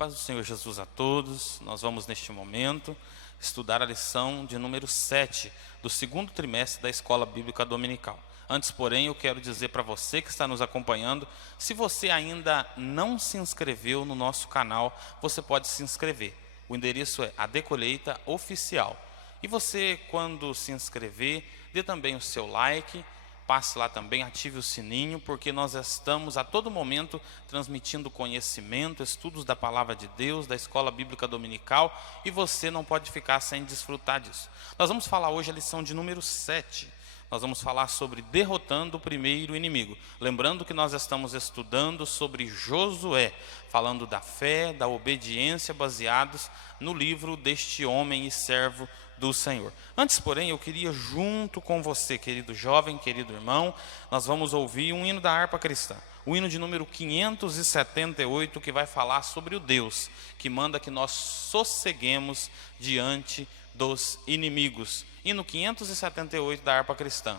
Paz do Senhor Jesus a todos. Nós vamos neste momento estudar a lição de número 7 do segundo trimestre da Escola Bíblica Dominical. Antes, porém, eu quero dizer para você que está nos acompanhando, se você ainda não se inscreveu no nosso canal, você pode se inscrever. O endereço é AD Colheita Oficial. E você, quando se inscrever, dê também o seu like, passe lá também, ative o sininho, porque nós estamos a todo momento transmitindo conhecimento, estudos da Palavra de Deus, da Escola Bíblica Dominical, e você não pode ficar sem desfrutar disso. Nós vamos falar hoje a lição de número 7. Nós vamos falar sobre derrotando o primeiro inimigo. Lembrando que nós estamos estudando sobre Josué, falando da fé, da obediência, baseados no livro deste homem e servo do Senhor. Antes, porém, eu queria junto com você, querido jovem, querido irmão, nós vamos ouvir um hino da harpa cristã, o hino de número 578, que vai falar sobre o Deus que manda que nós sosseguemos diante dos inimigos. Hino 578 da harpa cristã.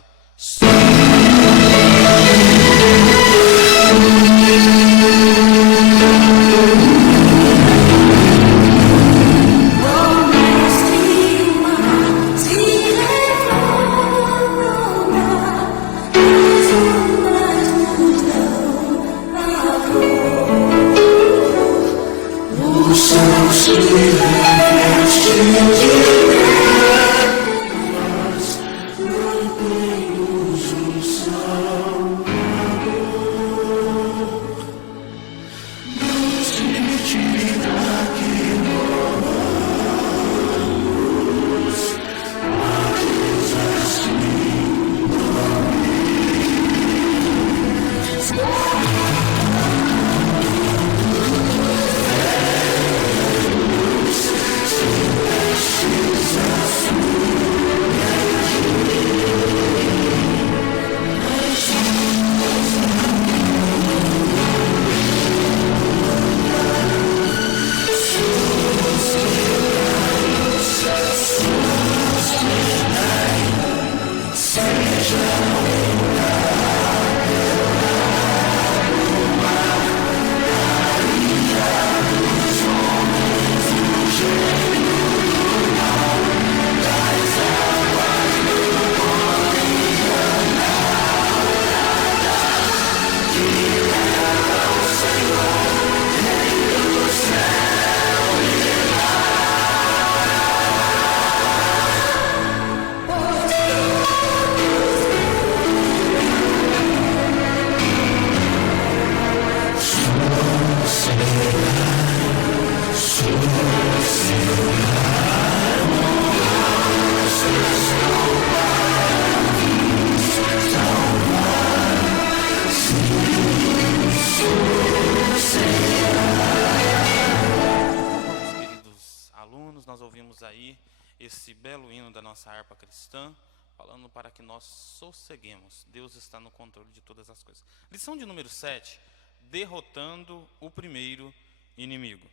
Esse belo hino da nossa harpa cristã, falando para que nós sosseguemos. Deus está no controle de todas as coisas. Lição de número 7, derrotando o primeiro inimigo.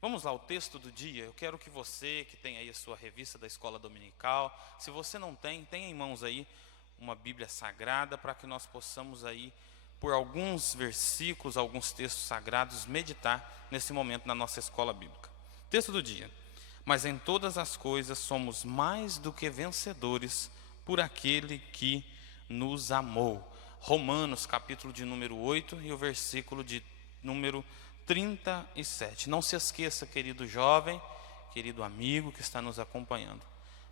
Vamos lá, o texto do dia. Eu quero que você, que tem aí a sua revista da Escola Dominical, se você não tem, tenha em mãos aí uma Bíblia Sagrada, para que nós possamos aí, por alguns versículos, alguns textos sagrados, meditar nesse momento na nossa escola bíblica. Texto do dia. Mas em todas as coisas somos mais do que vencedores por aquele que nos amou. Romanos, capítulo de número 8 e o versículo de número 37. Não se esqueça, querido jovem, querido amigo que está nos acompanhando.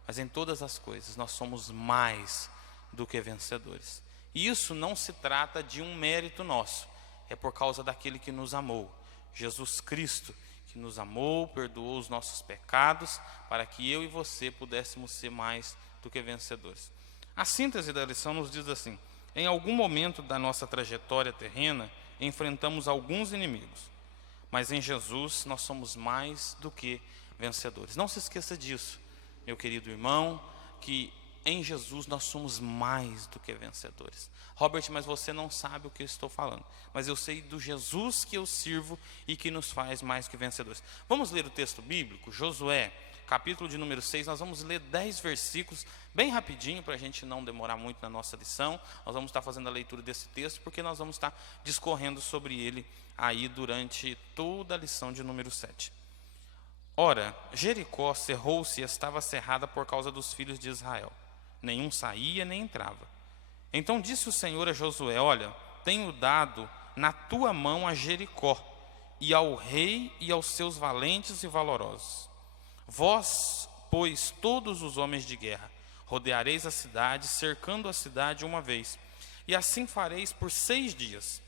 Mas em todas as coisas nós somos mais do que vencedores. E isso não se trata de um mérito nosso. É por causa daquele que nos amou. Jesus Cristo, que nos amou, perdoou os nossos pecados, para que eu e você pudéssemos ser mais do que vencedores. A síntese da lição nos diz assim: em algum momento da nossa trajetória terrena, enfrentamos alguns inimigos, mas em Jesus nós somos mais do que vencedores. Não se esqueça disso, meu querido irmão, que em Jesus nós somos mais do que vencedores. Robert, mas você não sabe o que eu estou falando. Mas eu sei do Jesus que eu sirvo e que nos faz mais que vencedores. Vamos ler o texto bíblico, Josué, capítulo de número 6, nós vamos ler 10 versículos, bem rapidinho, para a gente não demorar muito na nossa lição. Nós vamos estar fazendo a leitura desse texto, porque nós vamos estar discorrendo sobre ele aí durante toda a lição de número 7. Ora, Jericó cerrou-se e estava cerrada por causa dos filhos de Israel. Nenhum saía nem entrava. Então disse o Senhor a Josué: olha, tenho dado na tua mão a Jericó, e ao rei e aos seus valentes e valorosos. Vós, pois, todos os homens de guerra, rodeareis a cidade, cercando a cidade uma vez, e assim fareis por 6 dias.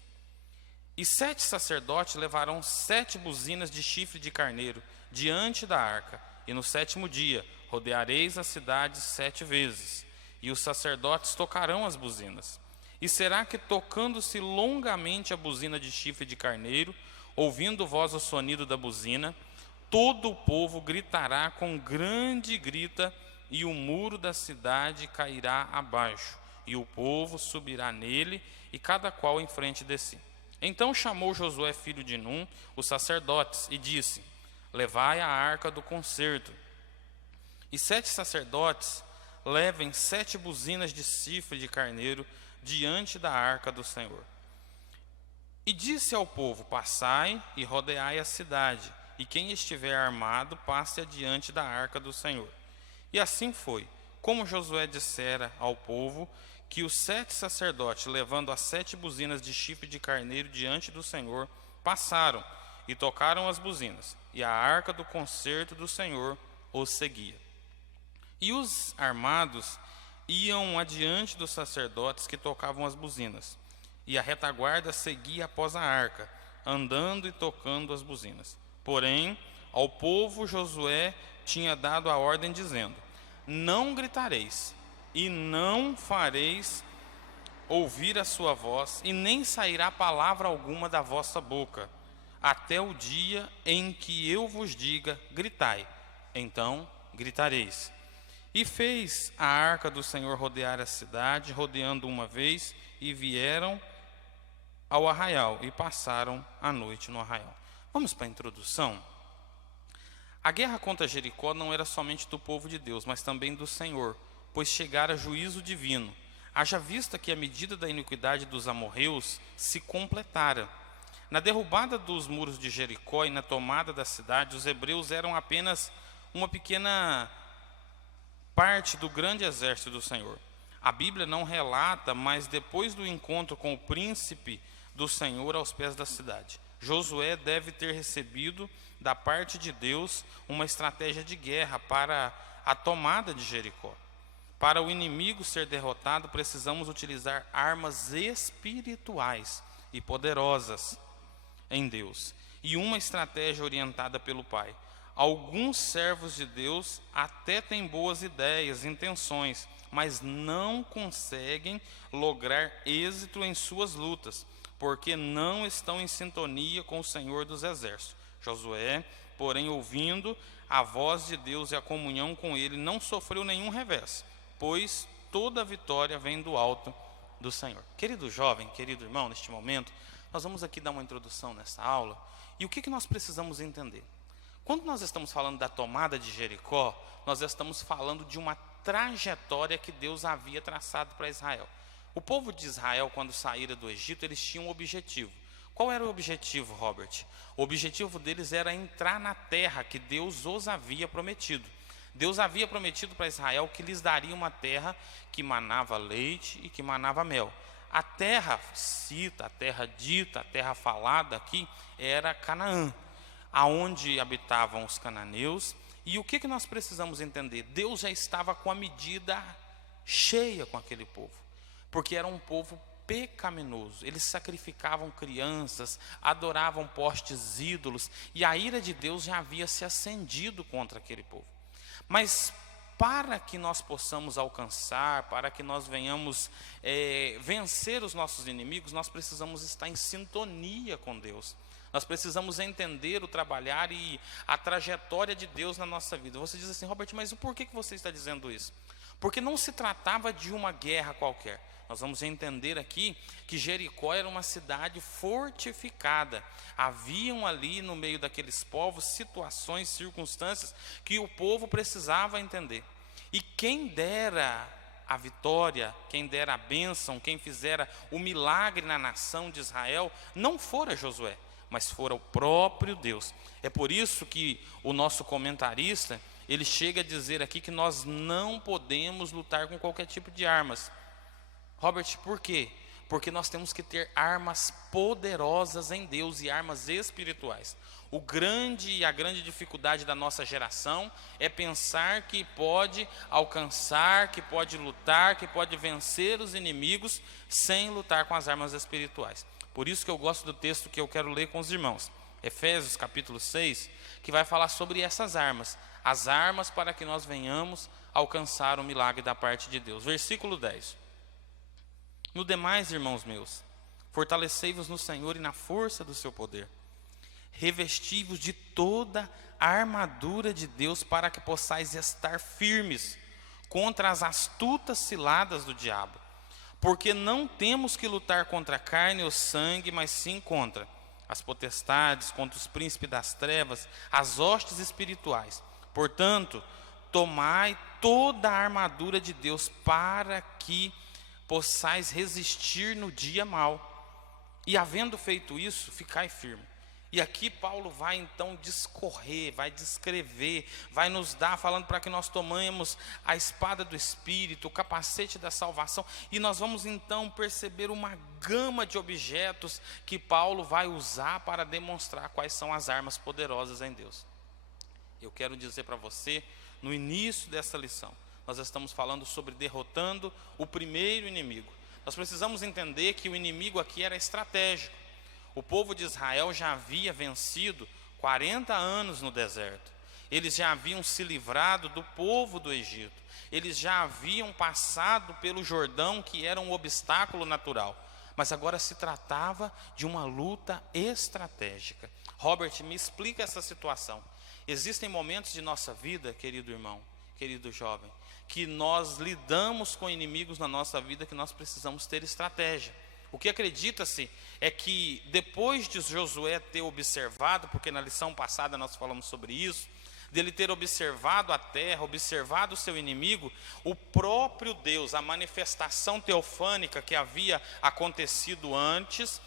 E 7 sacerdotes levarão 7 buzinas de chifre de carneiro diante da arca, e no 7º dia rodeareis a cidade 7 vezes, e os sacerdotes tocarão as buzinas. E será que, tocando-se longamente a buzina de chifre de carneiro, ouvindo vós o sonido da buzina, todo o povo gritará com grande grita, e o muro da cidade cairá abaixo, e o povo subirá nele, e cada qual em frente de si. Então chamou Josué, filho de Num, os sacerdotes, e disse: levai a arca do concerto. E 7 sacerdotes levem 7 buzinas de chifre de carneiro diante da arca do Senhor. E disse ao povo: passai e rodeai a cidade, e quem estiver armado passe adiante da arca do Senhor. E assim foi, como Josué dissera ao povo, que os 7 sacerdotes, levando as 7 buzinas de chifre de carneiro diante do Senhor, passaram e tocaram as buzinas, e a arca do concerto do Senhor os seguia. E os armados iam adiante dos sacerdotes que tocavam as buzinas, e a retaguarda seguia após a arca, andando e tocando as buzinas. Porém, ao povo Josué tinha dado a ordem, dizendo: não gritareis, e não fareis ouvir a sua voz, e nem sairá palavra alguma da vossa boca, até o dia em que eu vos diga: gritai, então gritareis. E fez a arca do Senhor rodear a cidade, rodeando uma vez, e vieram ao arraial, e passaram a noite no arraial. Vamos para a introdução? A guerra contra Jericó não era somente do povo de Deus, mas também do Senhor, pois chegara juízo divino. Haja vista que a medida da iniquidade dos amorreus se completara. Na derrubada dos muros de Jericó e na tomada da cidade, os hebreus eram apenas uma pequena parte do grande exército do Senhor. A Bíblia não relata, mas depois do encontro com o príncipe do Senhor aos pés da cidade, Josué deve ter recebido da parte de Deus uma estratégia de guerra para a tomada de Jericó. Para o inimigo ser derrotado, precisamos utilizar armas espirituais e poderosas em Deus, e uma estratégia orientada pelo Pai. Alguns servos de Deus até têm boas ideias, intenções, mas não conseguem lograr êxito em suas lutas, porque não estão em sintonia com o Senhor dos Exércitos. Josué, porém, ouvindo a voz de Deus e a comunhão com Ele, não sofreu nenhum revés, pois toda a vitória vem do alto do Senhor. Querido jovem, querido irmão, neste momento, nós vamos aqui dar uma introdução nessa aula. E o que nós precisamos entender? Quando nós estamos falando da tomada de Jericó, nós estamos falando de uma trajetória que Deus havia traçado para Israel. O povo de Israel, quando saíra do Egito, eles tinham um objetivo. Qual era o objetivo, Robert? O objetivo deles era entrar na terra que Deus os havia prometido. Deus havia prometido para Israel que lhes daria uma terra que manava leite e que manava mel. A terra cita, a terra dita, a terra falada aqui era Canaã, aonde habitavam os cananeus. E o que nós precisamos entender? Deus já estava com a medida cheia com aquele povo, porque era um povo pecaminoso. Eles sacrificavam crianças, adoravam postes ídolos, e a ira de Deus já havia se acendido contra aquele povo. Mas para que nós possamos alcançar, para que nós venhamos vencer os nossos inimigos, nós precisamos estar em sintonia com Deus. Nós precisamos entender o trabalhar e a trajetória de Deus na nossa vida. Você diz assim: Robert, mas por que você está dizendo isso? Porque não se tratava de uma guerra qualquer. Nós vamos entender aqui que Jericó era uma cidade fortificada. Haviam ali no meio daqueles povos situações, circunstâncias que o povo precisava entender. E quem dera a vitória, quem dera a bênção, quem fizera o milagre na nação de Israel, não fora Josué, mas fora o próprio Deus. É por isso que o nosso comentarista, ele chega a dizer aqui que nós não podemos lutar com qualquer tipo de armas. Robert, por quê? Porque nós temos que ter armas poderosas em Deus e armas espirituais. A grande dificuldade da nossa geração é pensar que pode alcançar, que pode lutar, que pode vencer os inimigos sem lutar com as armas espirituais. Por isso que eu gosto do texto que eu quero ler com os irmãos. Efésios capítulo 6, que vai falar sobre essas armas. As armas para que nós venhamos alcançar o milagre da parte de Deus. Versículo 10. No demais, irmãos meus, fortalecei-vos no Senhor e na força do seu poder. Revesti-vos de toda a armadura de Deus para que possais estar firmes contra as astutas ciladas do diabo. Porque não temos que lutar contra a carne ou sangue, mas sim contra as potestades, contra os príncipes das trevas, as hostes espirituais. Portanto, tomai toda a armadura de Deus para que possais resistir no dia mau. E havendo feito isso, ficai firme. E aqui Paulo vai então discorrer, vai descrever, vai nos dar, falando para que nós tomemos a espada do Espírito, o capacete da salvação, e nós vamos então perceber uma gama de objetos que Paulo vai usar para demonstrar quais são as armas poderosas em Deus. Eu quero dizer para você, no início dessa lição, nós estamos falando sobre derrotando o primeiro inimigo. Nós precisamos entender que o inimigo aqui era estratégico. O povo de Israel já havia vencido 40 anos no deserto. Eles já haviam se livrado do povo do Egito. Eles já haviam passado pelo Jordão, que era um obstáculo natural. Mas agora se tratava de uma luta estratégica. Robert, me explica essa situação. Existem momentos de nossa vida, querido irmão, querido jovem, que nós lidamos com inimigos na nossa vida que nós precisamos ter estratégia. O que acredita-se é que depois de Josué ter observado, porque na lição passada nós falamos sobre isso, dele ter observado a terra, observado o seu inimigo, o próprio Deus, a manifestação teofânica que havia acontecido antes,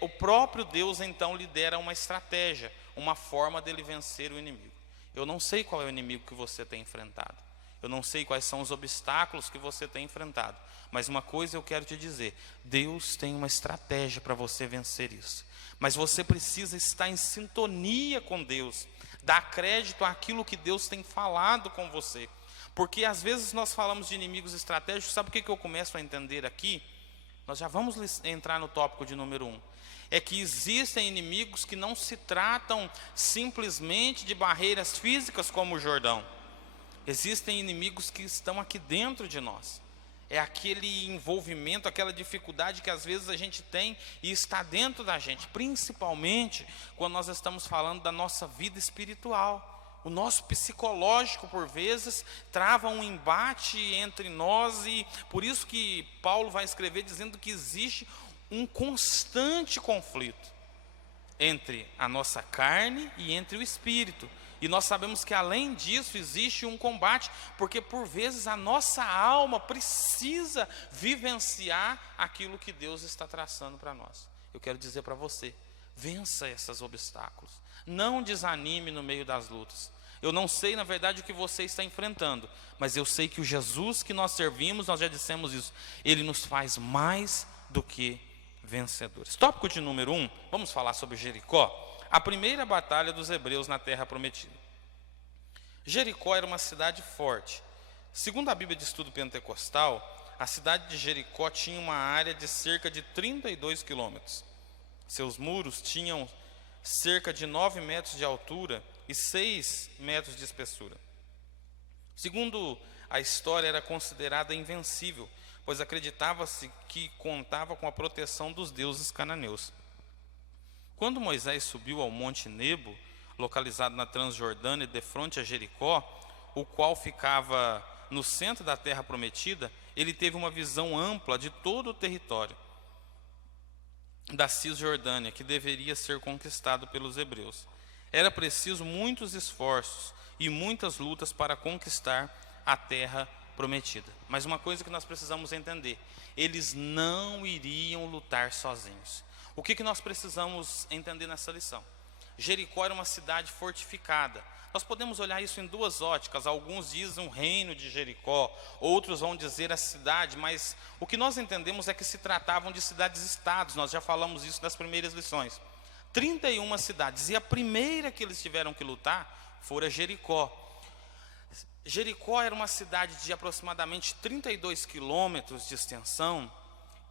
o próprio Deus então lhe dera uma estratégia, uma forma dele vencer o inimigo. Eu não sei qual é o inimigo que você tem enfrentado. Eu não sei quais são os obstáculos que você tem enfrentado. Mas uma coisa eu quero te dizer: Deus tem uma estratégia para você vencer isso. Mas você precisa estar em sintonia com Deus. Dar crédito àquilo que Deus tem falado com você. Porque às vezes nós falamos de inimigos estratégicos. Sabe o que eu começo a entender aqui? Nós já vamos entrar no tópico de número 1. É que existem inimigos que não se tratam simplesmente de barreiras físicas como o Jordão. Existem inimigos que estão aqui dentro de nós. É aquele envolvimento, aquela dificuldade que às vezes a gente tem e está dentro da gente, principalmente quando nós estamos falando da nossa vida espiritual. O nosso psicológico, por vezes, trava um embate entre nós, e por isso que Paulo vai escrever dizendo que existe um constante conflito entre a nossa carne e entre o espírito. E nós sabemos que além disso existe um combate, porque por vezes a nossa alma precisa vivenciar aquilo que Deus está traçando para nós. Eu quero dizer para você, vença esses obstáculos. Não desanime no meio das lutas. Eu não sei na verdade o que você está enfrentando, mas eu sei que o Jesus que nós servimos, nós já dissemos isso, ele nos faz mais do que vencedores. Tópico de número 1, vamos falar sobre Jericó. A primeira batalha dos hebreus na terra prometida. Jericó era uma cidade forte. Segundo a Bíblia de Estudo Pentecostal, a cidade de Jericó tinha uma área de cerca de 32 quilômetros. Seus muros tinham cerca de 9 metros de altura e 6 metros de espessura. Segundo a história, era considerada invencível, pois acreditava-se que contava com a proteção dos deuses cananeus. Quando Moisés subiu ao Monte Nebo, localizado na Transjordânia, defronte a Jericó, o qual ficava no centro da terra prometida, ele teve uma visão ampla de todo o território da Cisjordânia, que deveria ser conquistado pelos hebreus. Era preciso muitos esforços e muitas lutas para conquistar a terra prometida. Mas uma coisa que nós precisamos entender: eles não iriam lutar sozinhos. O que nós precisamos entender nessa lição? Jericó era uma cidade fortificada. Nós podemos olhar isso em duas óticas. Alguns dizem o reino de Jericó, outros vão dizer a cidade, mas o que nós entendemos é que se tratavam de cidades-estados. Nós já falamos isso nas primeiras lições. 31 cidades, e a primeira que eles tiveram que lutar fora Jericó. Jericó era uma cidade de aproximadamente 32 quilômetros de extensão,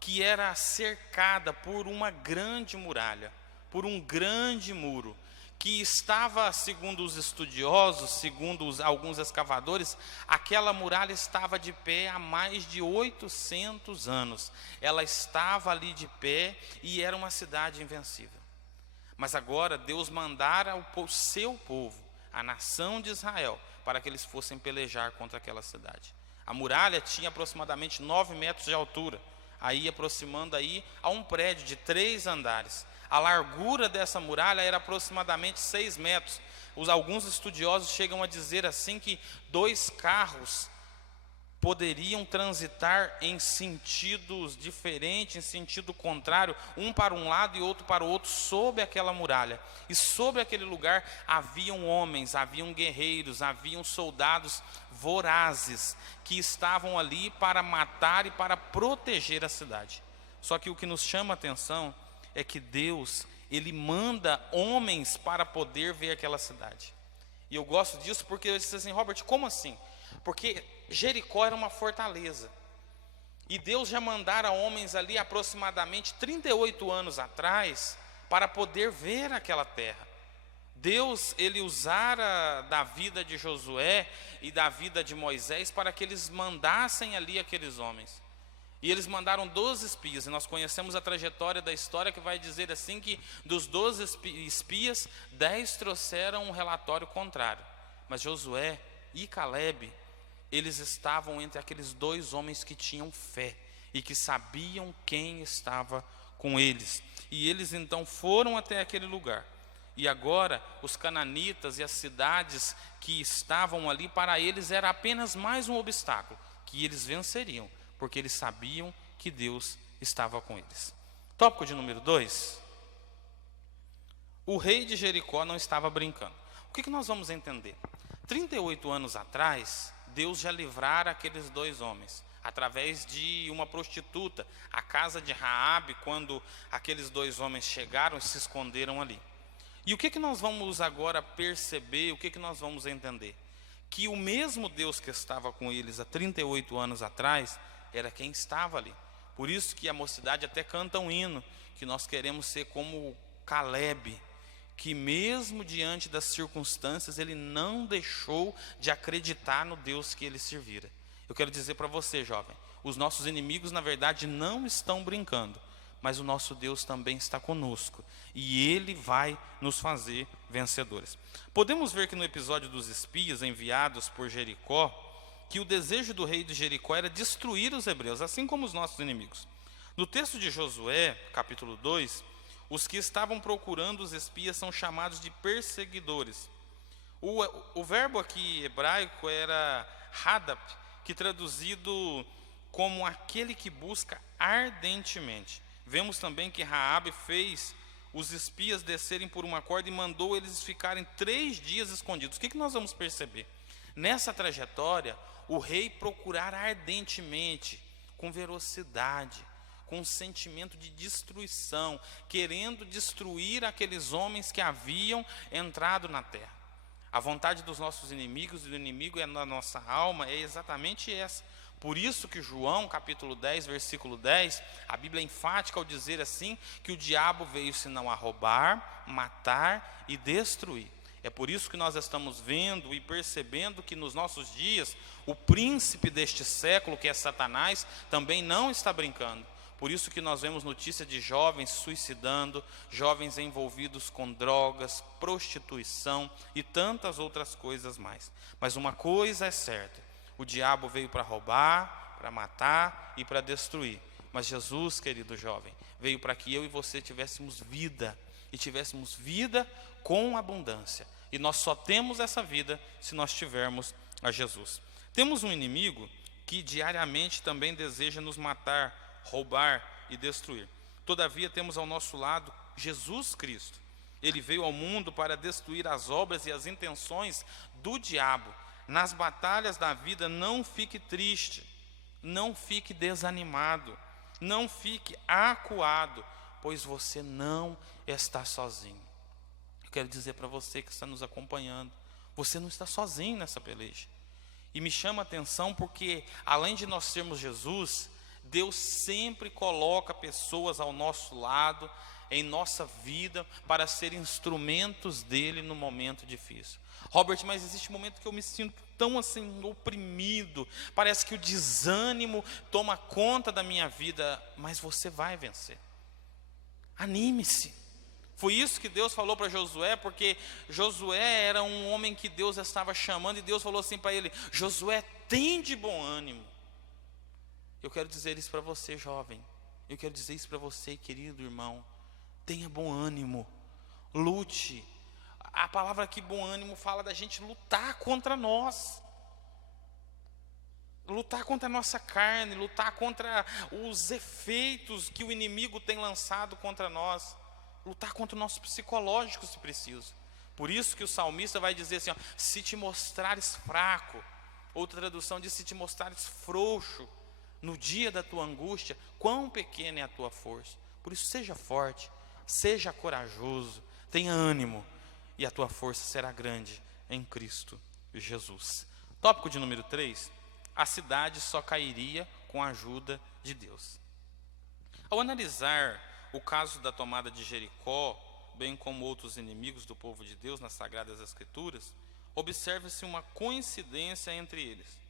que era cercada por uma grande muralha, por um grande muro, que estava, segundo os estudiosos, segundo alguns escavadores, aquela muralha estava de pé há mais de 800 anos. Ela estava ali de pé e era uma cidade invencível. Mas agora Deus mandara o seu povo, a nação de Israel, para que eles fossem pelejar contra aquela cidade. A muralha tinha aproximadamente 9 metros de altura, aí aproximando aí a um prédio de 3 andares. A largura dessa muralha era aproximadamente 6 metros. Alguns estudiosos chegam a dizer assim que 2 carros poderiam transitar em sentidos diferentes, em sentido contrário, um para um lado e outro para o outro, sob aquela muralha. E sobre aquele lugar haviam homens, haviam guerreiros, haviam soldados vorazes, que estavam ali para matar e para proteger a cidade. Só que o que nos chama a atenção é que Deus, Ele manda homens para poder ver aquela cidade. E eu gosto disso porque eu disse assim: Robert, como assim? Porque Jericó era uma fortaleza, e Deus já mandara homens ali aproximadamente 38 anos atrás, para poder ver aquela terra. Deus, Ele usara da vida de Josué e da vida de Moisés, para que eles mandassem ali aqueles homens. E eles mandaram 12 espias, e nós conhecemos a trajetória da história, que vai dizer assim que dos 12 espias, 10 trouxeram um relatório contrário. Mas Josué e Calebe, eles estavam entre aqueles 2 homens que tinham fé, e que sabiam quem estava com eles. E eles então foram até aquele lugar. E agora os cananitas e as cidades que estavam ali, para eles era apenas mais um obstáculo, que eles venceriam, porque eles sabiam que Deus estava com eles. Tópico de número 2. O rei de Jericó não estava brincando. O que nós vamos entender? 38 anos atrás, Deus já livrara aqueles 2 homens, através de uma prostituta, a casa de Raabe, quando aqueles 2 homens chegaram e se esconderam ali. E o que nós vamos agora perceber, o que nós vamos entender? Que o mesmo Deus que estava com eles há 38 anos atrás, era quem estava ali. Por isso que a mocidade até canta um hino, que nós queremos ser como Calebe, que mesmo diante das circunstâncias, ele não deixou de acreditar no Deus que ele servira. Eu quero dizer para você, jovem, os nossos inimigos na verdade não estão brincando, mas o nosso Deus também está conosco, e Ele vai nos fazer vencedores. Podemos ver que no episódio dos espias enviados por Jericó, que o desejo do rei de Jericó era destruir os hebreus, assim como os nossos inimigos. No texto de Josué, capítulo 2, os que estavam procurando os espias são chamados de perseguidores. O verbo aqui hebraico era hadap, que traduzido como aquele que busca ardentemente. Vemos também que Raabe fez os espias descerem por uma corda e mandou eles ficarem 3 dias escondidos. O que nós vamos perceber? Nessa trajetória, o rei procurar ardentemente, com velocidade, com um sentimento de destruição, querendo destruir aqueles homens que haviam entrado na terra. A vontade dos nossos inimigos e do inimigo é na nossa alma, é exatamente essa. Por isso que João, capítulo 10, versículo 10, a Bíblia é enfática ao dizer assim, que o diabo veio senão a roubar, matar e destruir. É por isso que nós estamos vendo e percebendo que nos nossos dias, o príncipe deste século, que é Satanás, também não está brincando. Por isso que nós vemos notícia de jovens suicidando, jovens envolvidos com drogas, prostituição e tantas outras coisas mais. Mas uma coisa é certa: O diabo veio para roubar, para matar e para destruir. Mas Jesus, querido jovem, veio para que eu e você tivéssemos vida. E tivéssemos vida com abundância. E nós só temos essa vida se nós tivermos a Jesus. Temos um inimigo que diariamente também deseja nos matar, roubar e destruir. Todavia temos ao nosso lado Jesus Cristo. Ele veio ao mundo para destruir as obras e as intenções do diabo. Nas batalhas da vida, não fique triste, não fique desanimado, não fique acuado, pois você não está sozinho. Eu quero dizer para você que está nos acompanhando, você não está sozinho nessa peleja. E me chama a atenção porque, além de nós sermos Jesus, Deus sempre coloca pessoas ao nosso lado, em nossa vida, para ser instrumentos dele no momento difícil. Robert, mas existe um momento que eu me sinto tão assim, oprimido, parece que o desânimo toma conta da minha vida, mas você vai vencer. Anime-se. Foi isso que Deus falou para Josué, porque Josué era um homem que Deus estava chamando, e Deus falou assim para ele: Josué, tem de bom ânimo. Eu quero dizer isso para você, jovem. Eu quero dizer isso para você, querido irmão. Tenha bom ânimo. Lute. A palavra aqui, bom ânimo, fala da gente lutar contra nós. Lutar contra a nossa carne, lutar contra os efeitos que o inimigo tem lançado contra nós. Lutar contra o nosso psicológico, se preciso. Por isso que o salmista vai dizer assim, ó, se te mostrares fraco, outra tradução diz, se te mostrares frouxo, no dia da tua angústia, quão pequena é a tua força. Por isso seja forte, seja corajoso, tenha ânimo, e a tua força será grande em Cristo Jesus. Tópico de número 3, a cidade só cairia com a ajuda de Deus. Ao analisar o caso da tomada de Jericó, bem como outros inimigos do povo de Deus nas Sagradas Escrituras, observa-se uma coincidência entre eles.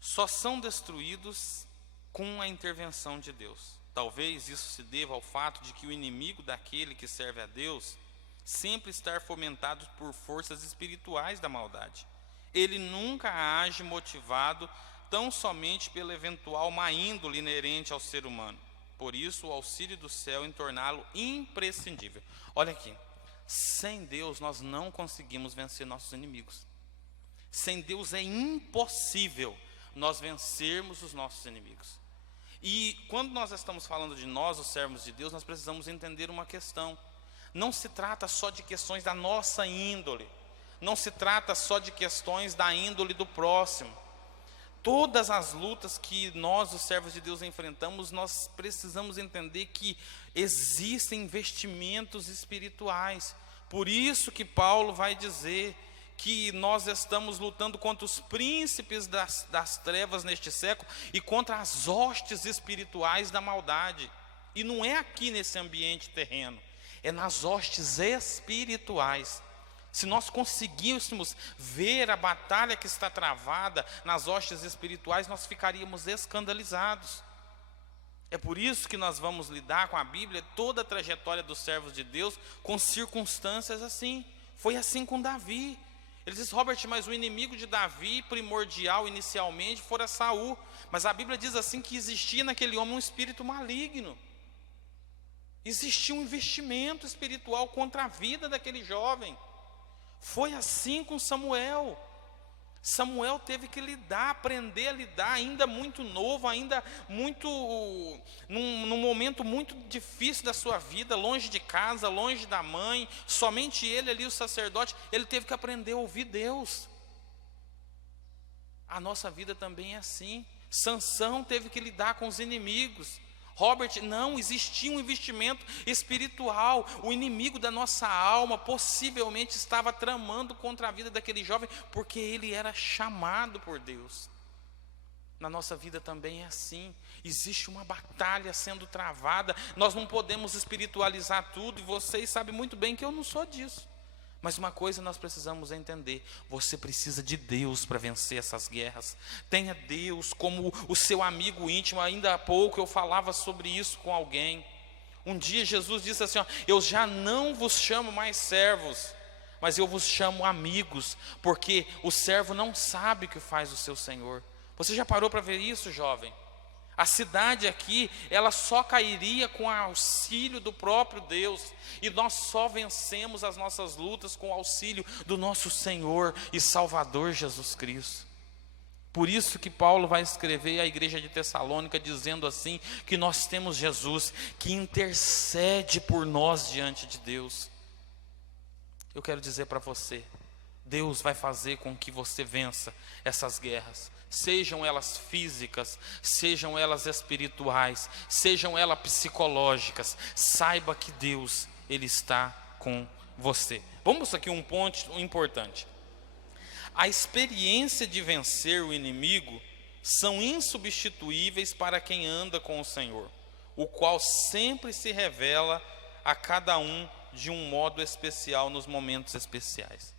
Só são destruídos com a intervenção de Deus. Talvez isso se deva ao fato de que o inimigo daquele que serve a Deus sempre está fomentado por forças espirituais da maldade. Ele nunca age motivado tão somente pela eventual má índole inerente ao ser humano. Por isso, o auxílio do céu em torná-lo imprescindível. Olha aqui, sem Deus nós não conseguimos vencer nossos inimigos. Sem Deus é impossível nós vencermos os nossos inimigos. E quando nós estamos falando de nós, os servos de Deus, nós precisamos entender uma questão. Não se trata só de questões da nossa índole. Não se trata só de questões da índole do próximo. Todas as lutas que nós, os servos de Deus, enfrentamos, nós precisamos entender que existem investimentos espirituais. Por isso que Paulo vai dizer que nós estamos lutando contra os príncipes das trevas neste século e contra as hostes espirituais da maldade. E não é aqui nesse ambiente terreno, é nas hostes espirituais. Se nós conseguíssemos ver a batalha que está travada nas hostes espirituais, nós ficaríamos escandalizados. É por isso que nós vamos lidar com a Bíblia, toda a trajetória dos servos de Deus, com circunstâncias assim. Foi assim com Davi. Ele diz, Robert, mas o inimigo de Davi, primordial inicialmente, fora Saul. Mas a Bíblia diz assim que existia naquele homem um espírito maligno. Existia um investimento espiritual contra a vida daquele jovem. Foi assim com Samuel. Samuel teve que lidar, aprender a lidar, ainda muito novo, ainda muito num momento muito difícil da sua vida, longe de casa, longe da mãe, somente ele ali, o sacerdote, ele teve que aprender a ouvir Deus. A nossa vida também é assim. Sansão teve que lidar com os inimigos. Robert, não, existia um investimento espiritual. O inimigo da nossa alma possivelmente estava tramando contra a vida daquele jovem, porque ele era chamado por Deus. Na nossa vida também é assim. Existe uma batalha sendo travada. Nós não podemos espiritualizar tudo, e vocês sabem muito bem que eu não sou disso. Mas uma coisa nós precisamos entender, você precisa de Deus para vencer essas guerras. Tenha Deus como o seu amigo íntimo. Ainda há pouco eu falava sobre isso com alguém. Um dia Jesus disse assim, ó, eu já não vos chamo mais servos, mas eu vos chamo amigos, porque o servo não sabe o que faz o seu senhor. Você já parou para ver isso, jovem? A cidade aqui, ela só cairia com o auxílio do próprio Deus, e nós só vencemos as nossas lutas com o auxílio do nosso Senhor e Salvador Jesus Cristo. Por isso que Paulo vai escrever à igreja de Tessalônica dizendo assim, que nós temos Jesus que intercede por nós diante de Deus. Eu quero dizer para você, Deus vai fazer com que você vença essas guerras, sejam elas físicas, sejam elas espirituais, sejam elas psicológicas. Saiba que Deus, Ele está com você. Vamos aqui um ponto importante. A experiência de vencer o inimigo são insubstituíveis para quem anda com o Senhor, o qual sempre se revela a cada um de um modo especial nos momentos especiais,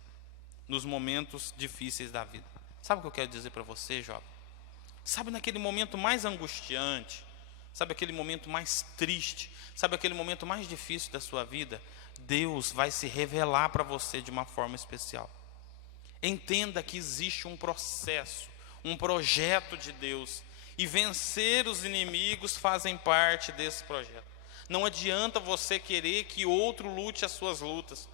nos momentos difíceis da vida. Sabe o que eu quero dizer para você, jovem? Sabe naquele momento mais angustiante, sabe aquele momento mais triste, sabe aquele momento mais difícil da sua vida? Deus vai se revelar para você de uma forma especial. Entenda que existe um processo, um projeto de Deus, e vencer os inimigos fazem parte desse projeto. Não adianta você querer que outro lute as suas lutas,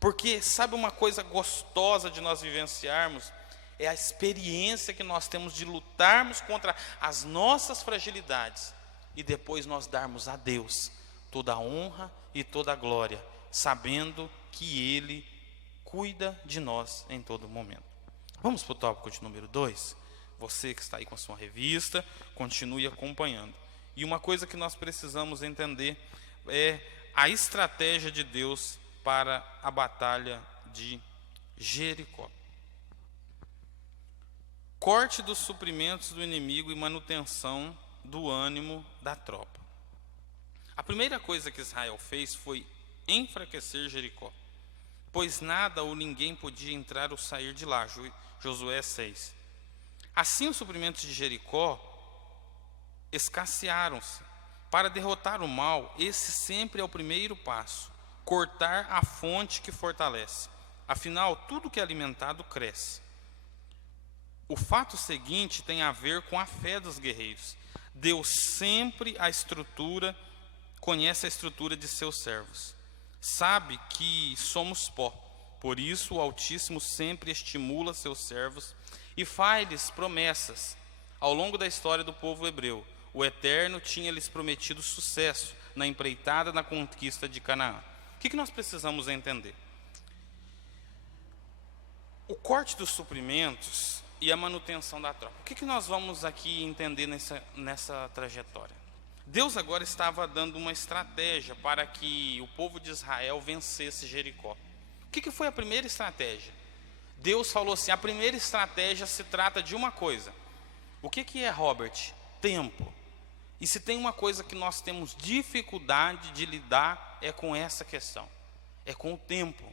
porque sabe uma coisa gostosa de nós vivenciarmos? É a experiência que nós temos de lutarmos contra as nossas fragilidades, e depois nós darmos a Deus toda a honra e toda a glória, sabendo que Ele cuida de nós em todo momento. Vamos para o tópico de número 2. Você que está aí com a sua revista, continue acompanhando. E uma coisa que nós precisamos entender é a estratégia de Deus para a batalha de Jericó. Corte dos suprimentos do inimigo e manutenção do ânimo da tropa. A primeira coisa que Israel fez foi enfraquecer Jericó, pois nada ou ninguém podia entrar ou sair de lá. Josué 6. Assim os suprimentos de Jericó escassearam-se. Para derrotar o mal, esse sempre é o primeiro passo: cortar a fonte que fortalece. Afinal, tudo que é alimentado cresce. O fato seguinte tem a ver com a fé dos guerreiros. Deus sempre conhece a estrutura de seus servos. Sabe que somos pó. Por isso o Altíssimo sempre estimula seus servos e faz-lhes promessas. Ao longo da história do povo hebreu, o Eterno tinha lhes prometido sucesso na empreitada na conquista de Canaã. O que nós precisamos entender? O corte dos suprimentos e a manutenção da tropa. O que nós vamos aqui entender nessa trajetória? Deus agora estava dando uma estratégia para que o povo de Israel vencesse Jericó. O que foi a primeira estratégia? Deus falou assim: a primeira estratégia se trata de uma coisa. O que é, Robert? Tempo. E se tem uma coisa que nós temos dificuldade de lidar, é com essa questão. É com o tempo.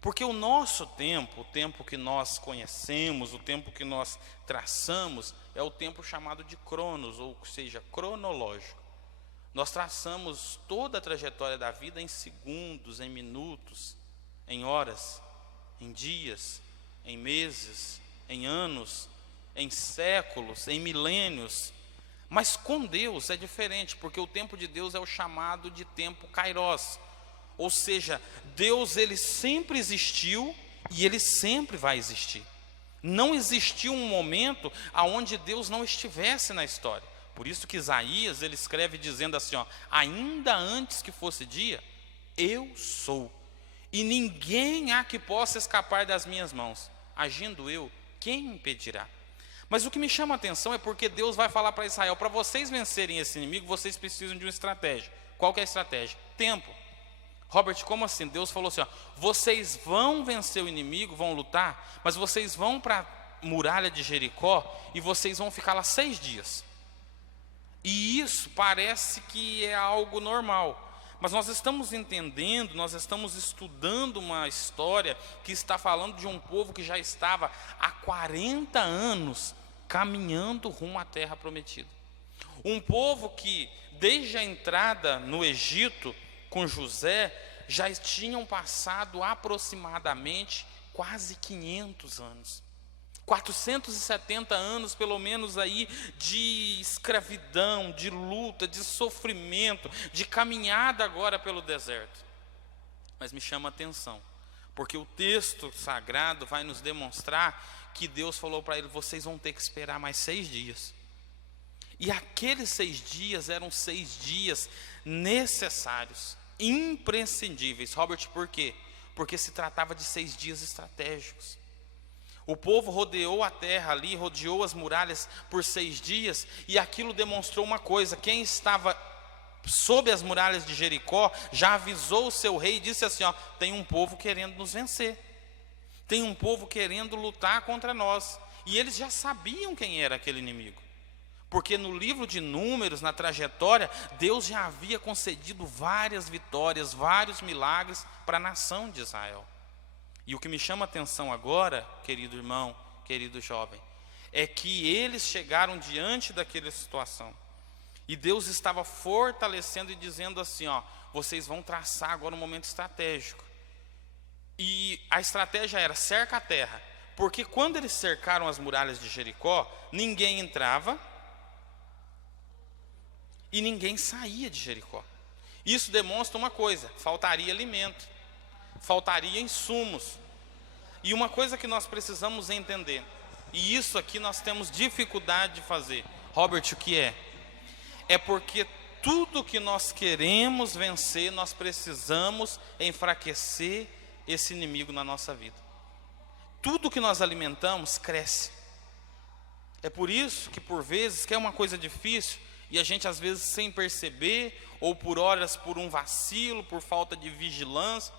Porque o nosso tempo, o tempo que nós conhecemos, o tempo que nós traçamos, é o tempo chamado de cronos, ou seja, cronológico. Nós traçamos toda a trajetória da vida em segundos, em minutos, em horas, em dias, em meses, em anos, em séculos, em milênios. Mas com Deus é diferente, porque o tempo de Deus é o chamado de tempo kairos. Ou seja, Deus, ele sempre existiu e ele sempre vai existir. Não existiu um momento onde Deus não estivesse na história. Por isso que Isaías, ele escreve dizendo assim, ainda antes que fosse dia, eu sou. E ninguém há que possa escapar das minhas mãos. Agindo eu, quem me impedirá? Mas o que me chama a atenção é porque Deus vai falar para Israel: para vocês vencerem esse inimigo, vocês precisam de uma estratégia. Qual que é a estratégia? Tempo. Robert, como assim? Deus falou assim, vocês vão vencer o inimigo, vão lutar, mas vocês vão para a muralha de Jericó e vocês vão ficar lá 6 dias. E isso parece que é algo normal. Mas nós estamos entendendo, nós estamos estudando uma história que está falando de um povo que já estava há 40 anos caminhando rumo à terra prometida. Um povo que, desde a entrada no Egito com José, já tinham passado aproximadamente quase 500 anos. 470 anos, pelo menos, aí de escravidão, de luta, de sofrimento, de caminhada agora pelo deserto. Mas me chama a atenção, porque o texto sagrado vai nos demonstrar que Deus falou para ele: vocês vão ter que esperar mais 6 dias. E aqueles 6 dias eram 6 dias necessários, imprescindíveis. Robert, por quê? Porque se tratava de 6 dias estratégicos. O povo rodeou a terra ali, rodeou as muralhas por 6 dias, e aquilo demonstrou uma coisa: quem estava sob as muralhas de Jericó já avisou o seu rei e disse assim: ó, tem um povo querendo nos vencer, tem um povo querendo lutar contra nós. E eles já sabiam quem era aquele inimigo, porque no livro de Números, na trajetória, Deus já havia concedido várias vitórias, vários milagres para a nação de Israel. E o que me chama a atenção agora, querido irmão, querido jovem, é que eles chegaram diante daquela situação, e Deus estava fortalecendo e dizendo assim: ó, vocês vão traçar agora um momento estratégico. E a estratégia era: cerca a terra, porque quando eles cercaram as muralhas de Jericó, ninguém entrava e ninguém saía de Jericó. Isso demonstra uma coisa: faltaria alimento, faltaria insumos. E uma coisa que nós precisamos entender, e isso aqui nós temos dificuldade de fazer, Robert, o que é? É porque tudo que nós queremos vencer, nós precisamos enfraquecer esse inimigo na nossa vida. Tudo que nós alimentamos cresce. É por isso que por vezes, que é uma coisa difícil, e a gente às vezes sem perceber, ou por horas por um vacilo, por falta de vigilância,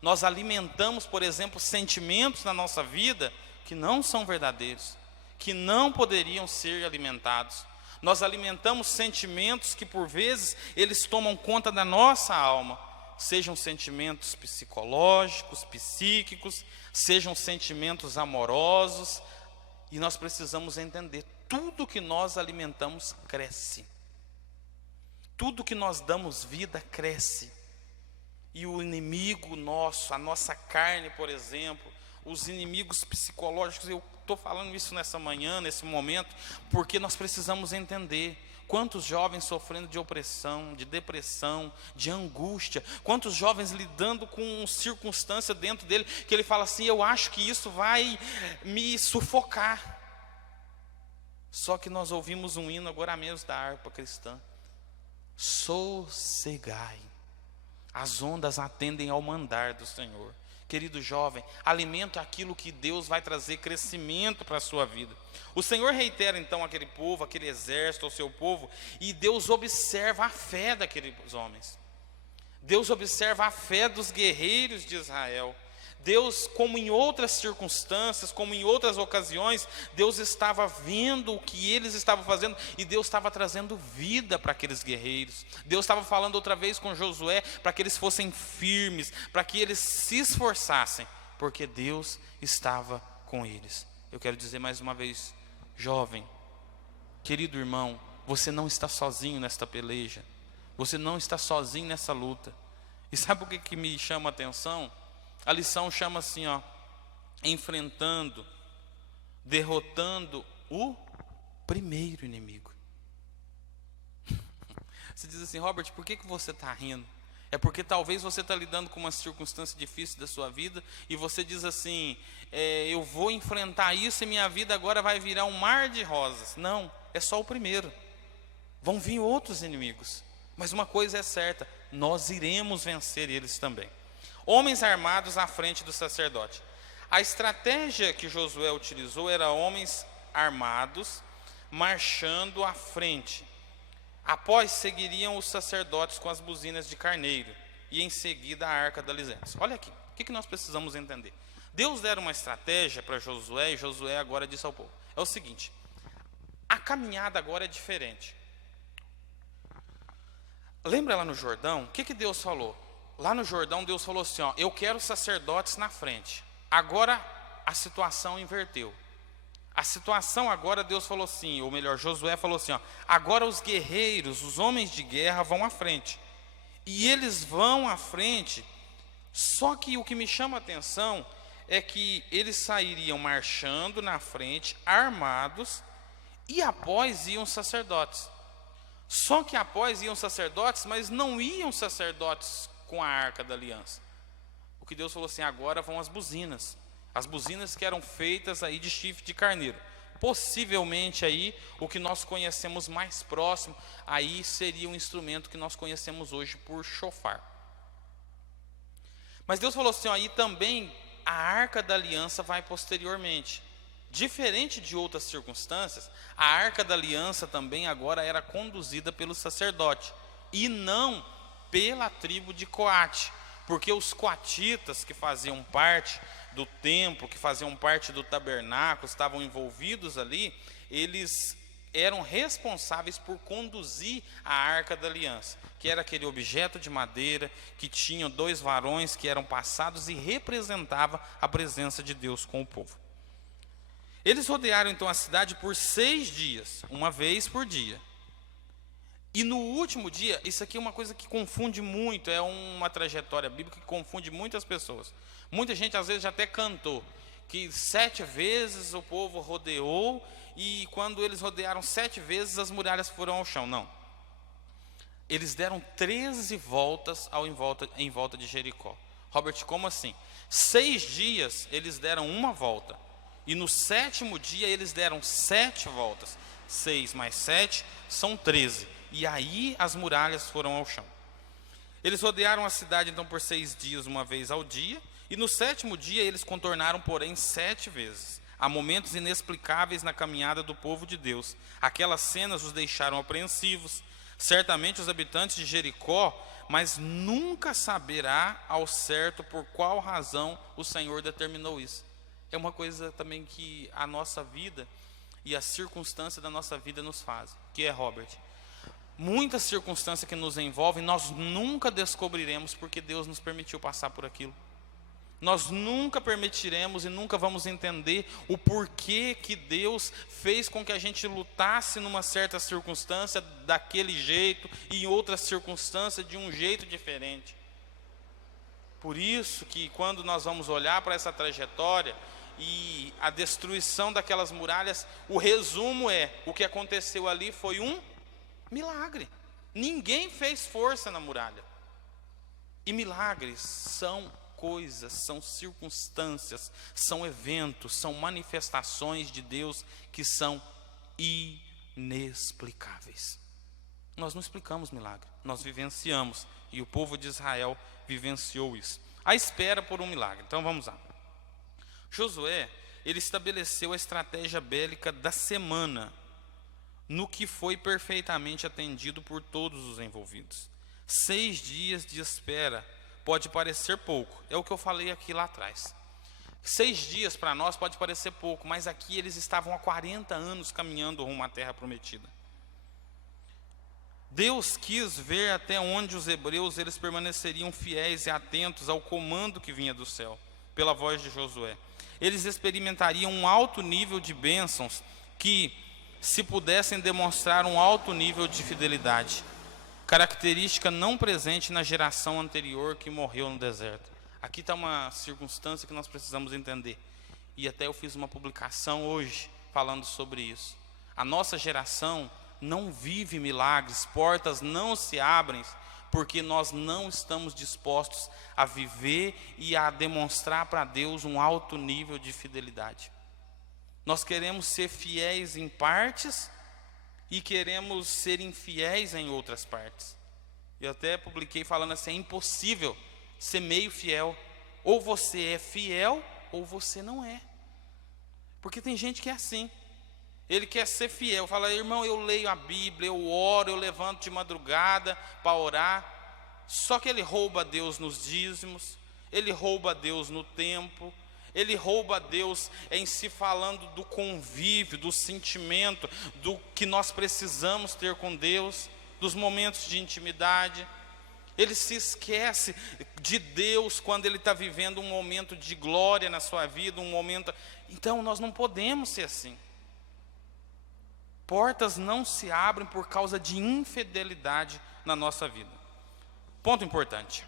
nós alimentamos, por exemplo, sentimentos na nossa vida que não são verdadeiros, que não poderiam ser alimentados. Nós alimentamos sentimentos que por vezes eles tomam conta da nossa alma, sejam sentimentos psicológicos, psíquicos, sejam sentimentos amorosos, e nós precisamos entender: tudo que nós alimentamos cresce, tudo que nós damos vida cresce. E o inimigo nosso, a nossa carne, por exemplo, os inimigos psicológicos, eu estou falando isso nessa manhã, nesse momento, porque nós precisamos entender quantos jovens sofrendo de opressão, de depressão, de angústia, quantos jovens lidando com circunstância dentro dele, que ele fala assim: eu acho que isso vai me sufocar. Só que nós ouvimos um hino agora mesmo da harpa cristã: sossegai, as ondas atendem ao mandar do Senhor. Querido jovem, alimenta aquilo que Deus vai trazer crescimento para a sua vida. O Senhor reitera então aquele povo, aquele exército, ao seu povo, e Deus observa a fé daqueles homens. Deus observa a fé dos guerreiros de Israel. Deus, como em outras circunstâncias, como em outras ocasiões, Deus estava vendo o que eles estavam fazendo, e Deus estava trazendo vida para aqueles guerreiros. Deus estava falando outra vez com Josué, para que eles fossem firmes, para que eles se esforçassem, porque Deus estava com eles. Eu quero dizer mais uma vez, jovem, querido irmão, você não está sozinho nesta peleja, você não está sozinho nessa luta. E sabe o que me chama a atenção? A lição chama assim, ó, enfrentando, derrotando o primeiro inimigo. Você diz assim: Robert, por que você está rindo? É porque talvez você está lidando com uma circunstância difícil da sua vida, e você diz assim: eu vou enfrentar isso e minha vida agora vai virar um mar de rosas. Não, é só o primeiro. Vão vir outros inimigos, mas uma coisa é certa: nós iremos vencer eles também. Homens armados à frente do sacerdote. A estratégia que Josué utilizou era homens armados marchando à frente. Após seguiriam os sacerdotes com as buzinas de carneiro, e em seguida a arca da aliança. Olha aqui, o que nós precisamos entender? Deus dera uma estratégia para Josué, e Josué agora disse ao povo: é o seguinte, a caminhada agora é diferente. Lembra lá no Jordão, o que Deus falou? Lá no Jordão Deus falou assim, ó, eu quero sacerdotes na frente. Agora a situação inverteu. A situação agora, Deus falou assim, ou melhor, Josué falou assim, ó, agora os guerreiros, os homens de guerra vão à frente. E eles vão à frente Só que o que me chama a atenção é que eles sairiam marchando na frente, armados, e após iam sacerdotes. Só que após iam sacerdotes, mas não iam sacerdotes com a Arca da Aliança. O que Deus falou assim, agora vão as buzinas. As buzinas que eram feitas aí de chifre de carneiro. Possivelmente aí, o que nós conhecemos mais próximo, aí seria um instrumento que nós conhecemos hoje por chofar. Mas Deus falou assim, ó, e também a Arca da Aliança vai posteriormente. Diferente de outras circunstâncias, a Arca da Aliança também agora era conduzida pelo sacerdote, e não pela tribo de Coate, porque os coatitas que faziam parte do templo, que faziam parte do tabernáculo, estavam envolvidos ali, eles eram responsáveis por conduzir a Arca da Aliança, que era aquele objeto de madeira, que tinha 2 varões que eram passados e representava a presença de Deus com o povo. Eles rodearam então a cidade por 6 dias, uma vez por dia. E no último dia, isso aqui é uma coisa que confunde muito, é uma trajetória bíblica que confunde muitas pessoas. Muita gente às vezes já até cantou, que 7 vezes o povo rodeou, e quando eles rodearam 7 vezes, as muralhas foram ao chão. Não. Eles deram 13 voltas em volta de Jericó. Robert, como assim? 6 dias eles deram uma volta. E no 7º dia eles deram 7 voltas. 6 mais 7 são 13. E aí as muralhas foram ao chão. Eles rodearam a cidade então por 6 dias, uma vez ao dia. E no 7º dia eles contornaram, porém, 7 vezes. Há momentos inexplicáveis na caminhada do povo de Deus. Aquelas cenas os deixaram apreensivos. Certamente os habitantes de Jericó, mas nunca saberá ao certo por qual razão o Senhor determinou isso. É uma coisa também que a nossa vida e a circunstância da nossa vida nos fazem, que é, Robert, muitas circunstâncias que nos envolvem, nós nunca descobriremos porque Deus nos permitiu passar por aquilo. Nós nunca permitiremos e nunca vamos entender o porquê que Deus fez com que a gente lutasse numa certa circunstância daquele jeito e em outra circunstância de um jeito diferente. Por isso que quando nós vamos olhar para essa trajetória e a destruição daquelas muralhas, o resumo é, o que aconteceu ali foi um milagre. Ninguém fez força na muralha. E milagres são coisas, são circunstâncias, são eventos, são manifestações de Deus que são inexplicáveis. Nós não explicamos milagre, nós vivenciamos, e o povo de Israel vivenciou isso. A espera por um milagre. Então vamos lá. Josué, ele estabeleceu a estratégia bélica da semana, no que foi perfeitamente atendido por todos os envolvidos. 6 dias de espera pode parecer pouco, é o que eu falei aqui lá atrás. 6 dias para nós pode parecer pouco, mas aqui eles estavam há 40 anos caminhando rumo à terra prometida. Deus quis ver até onde os hebreus eles permaneceriam fiéis e atentos ao comando que vinha do céu, pela voz de Josué. Eles experimentariam um alto nível de bênçãos que, se pudessem demonstrar um alto nível de fidelidade, característica não presente na geração anterior que morreu no deserto. Aqui está uma circunstância que nós precisamos entender. E até eu fiz uma publicação hoje falando sobre isso. A nossa geração não vive milagres, portas não se abrem, porque nós não estamos dispostos a viver e a demonstrar para Deus um alto nível de fidelidade. Nós queremos ser fiéis em partes e queremos ser infiéis em outras partes. Eu até publiquei falando assim, é impossível ser meio fiel. Ou você é fiel, ou você não é. Porque tem gente que é assim. Ele quer ser fiel, fala, irmão, eu leio a Bíblia, eu oro, eu levanto de madrugada para orar. Só que ele rouba Deus nos dízimos, ele rouba Deus no tempo, ele rouba Deus em si falando do convívio, do sentimento, do que nós precisamos ter com Deus, dos momentos de intimidade. Ele se esquece de Deus quando ele está vivendo um momento de glória na sua vida, um momento... Então nós não podemos ser assim. Portas não se abrem por causa de infidelidade na nossa vida. Ponto importante.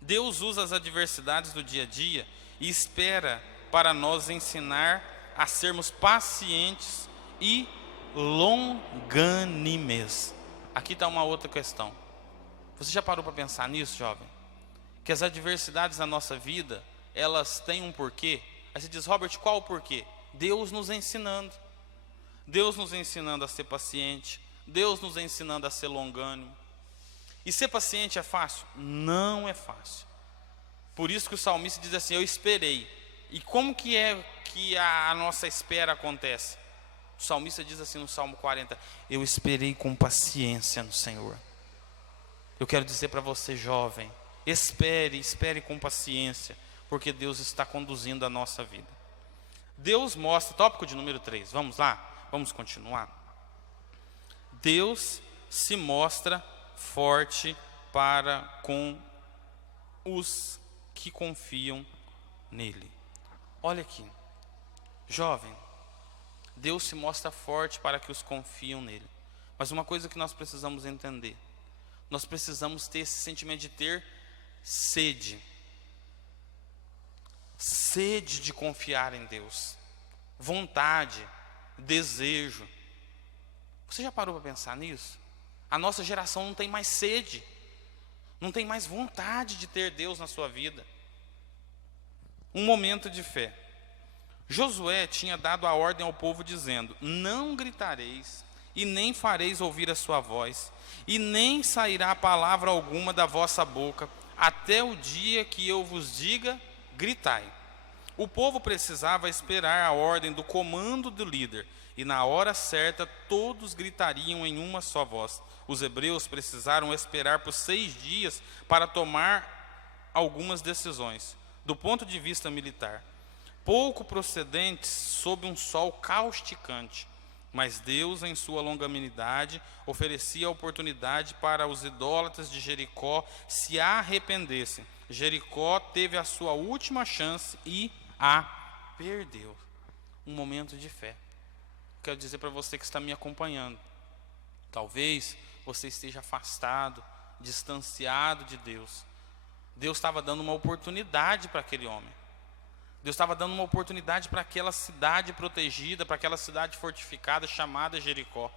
Deus usa as adversidades do dia a dia e espera para nos ensinar a sermos pacientes e longânimes. Aqui está uma outra questão. Você já parou para pensar nisso, jovem? Que as adversidades na nossa vida, elas têm um porquê. Aí você diz, Robert, qual o porquê? Deus nos ensinando. Deus nos ensinando a ser paciente. Deus nos ensinando a ser longânimo. E ser paciente é fácil? Não é fácil. Por isso que o salmista diz assim, eu esperei. E como que é que a nossa espera acontece? O salmista diz assim no Salmo 40, eu esperei com paciência no Senhor. Eu quero dizer para você, jovem, espere com paciência, porque Deus está conduzindo a nossa vida. Deus mostra, tópico de número 3, vamos lá? Vamos continuar? Deus se mostra forte para com os que confiam nele. Olha aqui, jovem, Deus se mostra forte para que os confiam nele. Mas uma coisa que nós precisamos entender, nós precisamos ter esse sentimento de ter sede de confiar em Deus, vontade, desejo. Você já parou para pensar nisso? A nossa geração não tem mais sede, não tem mais vontade de ter Deus na sua vida. Um momento de fé. Josué tinha dado a ordem ao povo dizendo, não gritareis e nem fareis ouvir a sua voz, e nem sairá palavra alguma da vossa boca, até o dia que eu vos diga, gritai. O povo precisava esperar a ordem do comando do líder, e na hora certa todos gritariam em uma só voz. Os hebreus precisaram esperar por 6 dias para tomar algumas decisões, do ponto de vista militar, pouco procedentes sob um sol causticante. Mas Deus, em sua longanimidade, oferecia a oportunidade para os idólatras de Jericó se arrependessem. Jericó teve a sua última chance e a perdeu. Um momento de fé. Quero dizer para você que está me acompanhando, talvez você esteja afastado, distanciado de Deus. Deus estava dando uma oportunidade para aquele homem. Deus estava dando uma oportunidade para aquela cidade protegida, para aquela cidade fortificada chamada Jericó.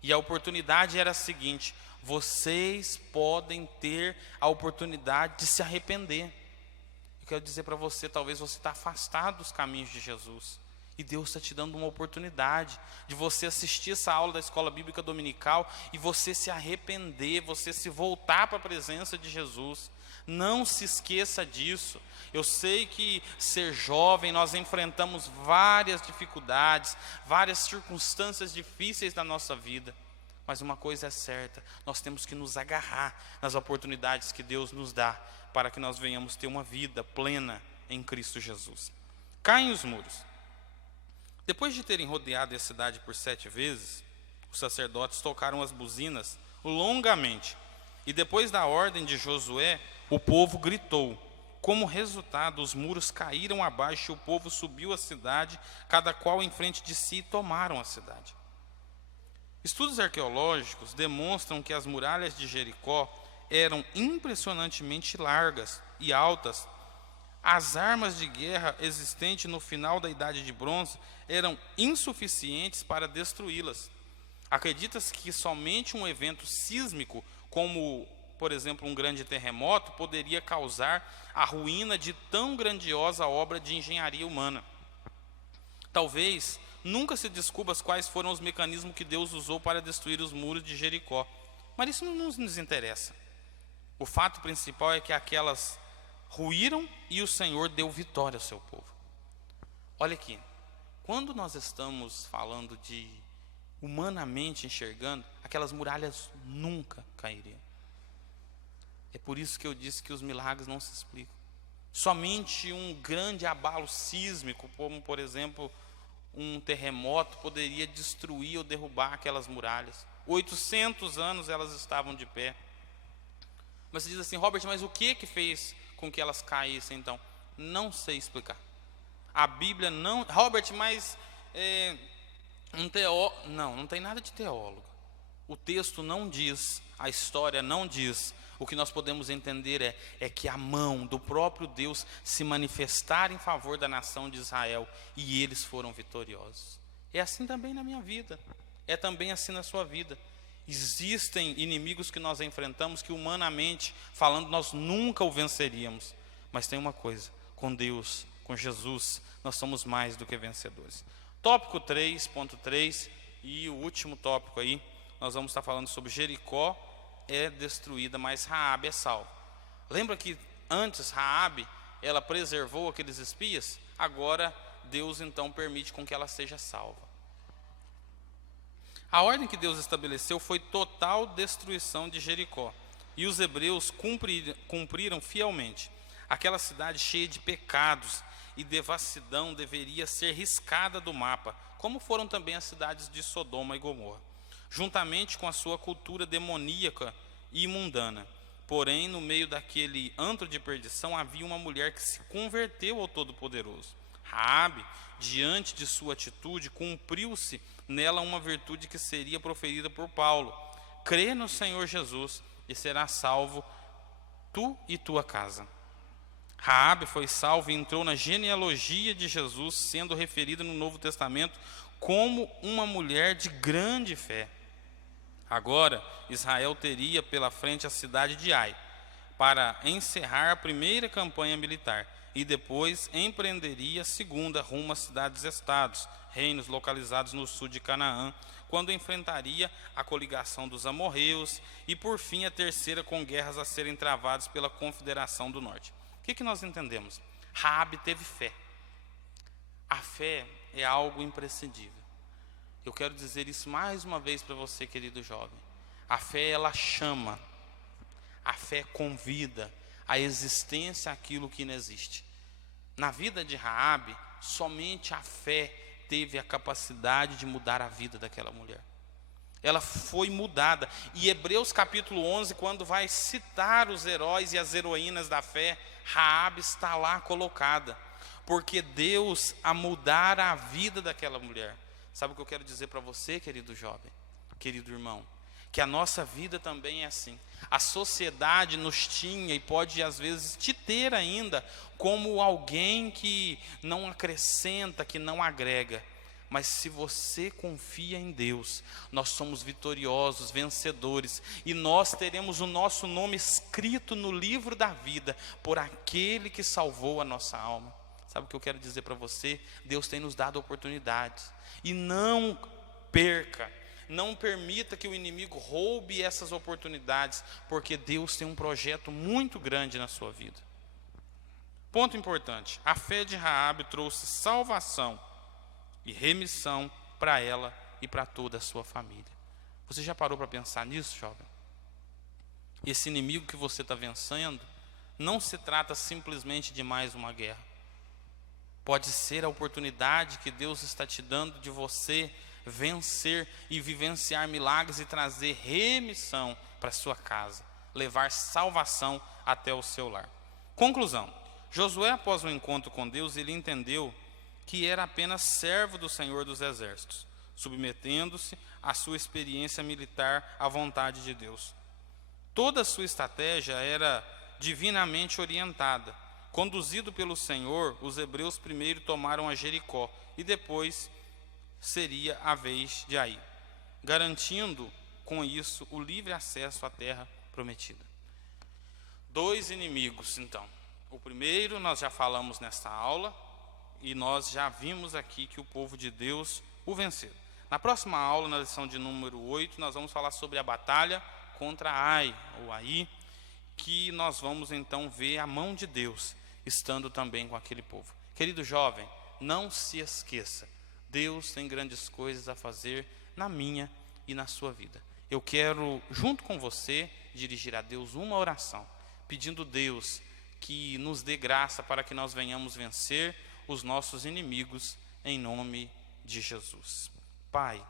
E a oportunidade era a seguinte: vocês podem ter a oportunidade de se arrepender. Eu quero dizer para você, talvez você está afastado dos caminhos de Jesus. E Deus está te dando uma oportunidade de você assistir essa aula da escola bíblica dominical e você se arrepender, você se voltar para a presença de Jesus. Não se esqueça disso. Eu sei que ser jovem, nós enfrentamos várias dificuldades, várias circunstâncias difíceis da nossa vida. Mas uma coisa é certa, nós temos que nos agarrar nas oportunidades que Deus nos dá, para que nós venhamos ter uma vida plena em Cristo Jesus. Caem os muros. Depois de terem rodeado a cidade por 7 vezes, os sacerdotes tocaram as buzinas longamente. E depois da ordem de Josué, o povo gritou. Como resultado, os muros caíram abaixo e o povo subiu a cidade, cada qual em frente de si, e tomaram a cidade. Estudos arqueológicos demonstram que as muralhas de Jericó eram impressionantemente largas e altas. As armas de guerra existentes no final da Idade de Bronze eram insuficientes para destruí-las. Acredita-se que somente um evento sísmico, como, por exemplo, um grande terremoto, poderia causar a ruína de tão grandiosa obra de engenharia humana. Talvez nunca se descubra quais foram os mecanismos que Deus usou para destruir os muros de Jericó, mas isso não nos interessa. O fato principal é que aquelas ruíram e o Senhor deu vitória ao seu povo. Olha aqui, quando nós estamos falando de humanamente enxergando, aquelas muralhas nunca cairiam. É por isso que eu disse que os milagres não se explicam. Somente um grande abalo sísmico, como por exemplo um terremoto, poderia destruir ou derrubar aquelas muralhas. 800 anos elas estavam de pé. Mas você diz assim, Robert, mas o que fez com que elas caíssem então? Não sei explicar. A Bíblia não... Robert, mas não tem nada de teólogo. O texto não diz, a história não diz o que nós podemos entender é que a mão do próprio Deus se manifestar em favor da nação de Israel, e eles foram vitoriosos. É assim também na minha vida, é também assim na sua vida. Existem inimigos que nós enfrentamos que, humanamente falando, nós nunca o venceríamos. Mas tem uma coisa, com Deus, com Jesus, nós somos mais do que vencedores. Tópico 3.3, e o último tópico aí, nós vamos estar falando sobre Jericó é destruída, mas Raabe é salva. Lembra que antes Raabe, ela preservou aqueles espias? Agora Deus então permite com que ela seja salva. A ordem que Deus estabeleceu foi total destruição de Jericó, e os hebreus cumpriram fielmente. Aquela cidade cheia de pecados e devassidão deveria ser riscada do mapa, como foram também as cidades de Sodoma e Gomorra, juntamente com a sua cultura demoníaca e imundana. Porém, no meio daquele antro de perdição, havia uma mulher que se converteu ao Todo-Poderoso. Raabe, diante de sua atitude, cumpriu-se nela uma virtude que seria proferida por Paulo: crê no Senhor Jesus e serás salvo, tu e tua casa. Raabe foi salva e entrou na genealogia de Jesus, sendo referida no Novo Testamento como uma mulher de grande fé. Agora, Israel teria pela frente a cidade de Ai, para encerrar a primeira campanha militar, e depois empreenderia a segunda rumo às cidades-estados, reinos localizados no sul de Canaã, quando enfrentaria a coligação dos amorreus, e por fim a terceira, com guerras a serem travadas pela Confederação do Norte. O que nós entendemos? Raabe teve fé. A fé é algo imprescindível. Eu quero dizer isso mais uma vez para você, querido jovem. A fé, ela chama. A fé convida à existência aquilo que não existe. Na vida de Raabe, somente a fé teve a capacidade de mudar a vida daquela mulher. Ela foi mudada. E Hebreus capítulo 11, quando vai citar os heróis e as heroínas da fé, Raabe está lá colocada, porque Deus a mudar a vida daquela mulher. Sabe o que eu quero dizer para você, querido jovem, querido irmão? Que a nossa vida também é assim. A sociedade nos tinha e pode às vezes te ter ainda como alguém que não acrescenta, que não agrega. Mas se você confia em Deus, nós somos vitoriosos, vencedores, e nós teremos o nosso nome escrito no livro da vida por aquele que salvou a nossa alma. Sabe o que eu quero dizer para você? Deus tem nos dado oportunidades, e não perca, não permita que o inimigo roube essas oportunidades, porque Deus tem um projeto muito grande na sua vida. Ponto importante: a fé de Raabe trouxe salvação e remissão para ela e para toda a sua família. Você já parou para pensar nisso, jovem? Esse inimigo que você está vencendo não se trata simplesmente de mais uma guerra. Pode ser a oportunidade que Deus está te dando de você vencer e vivenciar milagres e trazer remissão para a sua casa, levar salvação até o seu lar. Conclusão: Josué, após o encontro com Deus, ele entendeu que era apenas servo do Senhor dos Exércitos, submetendo-se à sua experiência militar à vontade de Deus. Toda a sua estratégia era divinamente orientada. Conduzido pelo Senhor, os hebreus primeiro tomaram a Jericó e depois seria a vez de Ai, garantindo com isso o livre acesso à terra prometida. Dois inimigos, então. O primeiro nós já falamos nesta aula, e nós já vimos aqui que o povo de Deus o venceu. Na próxima aula, na lição de número 8, nós vamos falar sobre a batalha contra Ai, ou Ai, que nós vamos então ver a mão de Deus estando também com aquele povo. Querido jovem, não se esqueça, Deus tem grandes coisas a fazer na minha e na sua vida. Eu quero, junto com você, dirigir a Deus uma oração, pedindo a Deus que nos dê graça para que nós venhamos vencer os nossos inimigos, em nome de Jesus. Pai,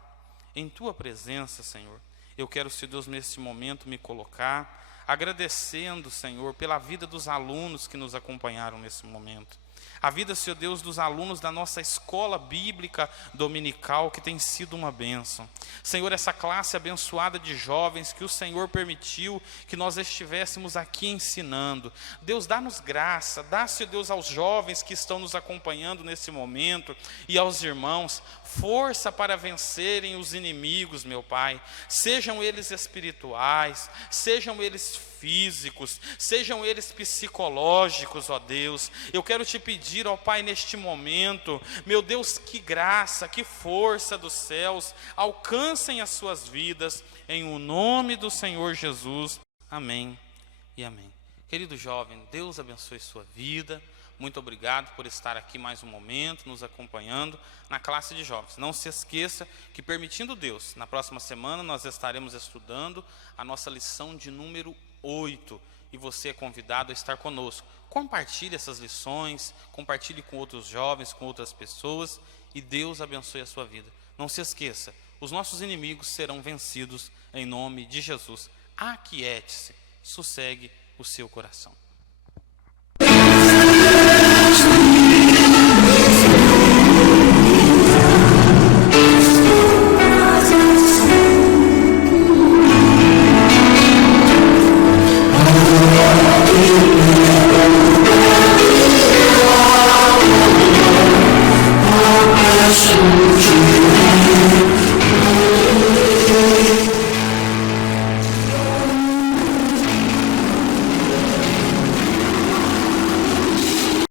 em Tua presença, Senhor, eu quero, Senhor Deus, nesse momento me colocar, agradecendo, Senhor, pela vida dos alunos que nos acompanharam nesse momento, A vida, Senhor Deus, dos alunos da nossa escola bíblica dominical, que tem sido uma bênção. Senhor, essa classe abençoada de jovens que o Senhor permitiu que nós estivéssemos aqui ensinando. Deus, dá-nos graça, dá, Senhor Deus, aos jovens que estão nos acompanhando nesse momento e aos irmãos, força para vencerem os inimigos, meu Pai. Sejam eles espirituais, sejam eles físicos, sejam eles psicológicos, ó Deus. Eu quero te pedir, ó Pai, neste momento, meu Deus, que graça, que força dos céus alcancem as suas vidas, em o nome do Senhor Jesus. Amém e amém. Querido jovem, Deus abençoe sua vida. Muito obrigado por estar aqui mais um momento, nos acompanhando na classe de jovens. Não se esqueça que, permitindo Deus, na próxima semana nós estaremos estudando a nossa lição de número 8. E você é convidado a estar conosco. Compartilhe essas lições, compartilhe com outros jovens, com outras pessoas, e Deus abençoe a sua vida. Não se esqueça, os nossos inimigos serão vencidos em nome de Jesus. Aquiete-se, sossegue o seu coração.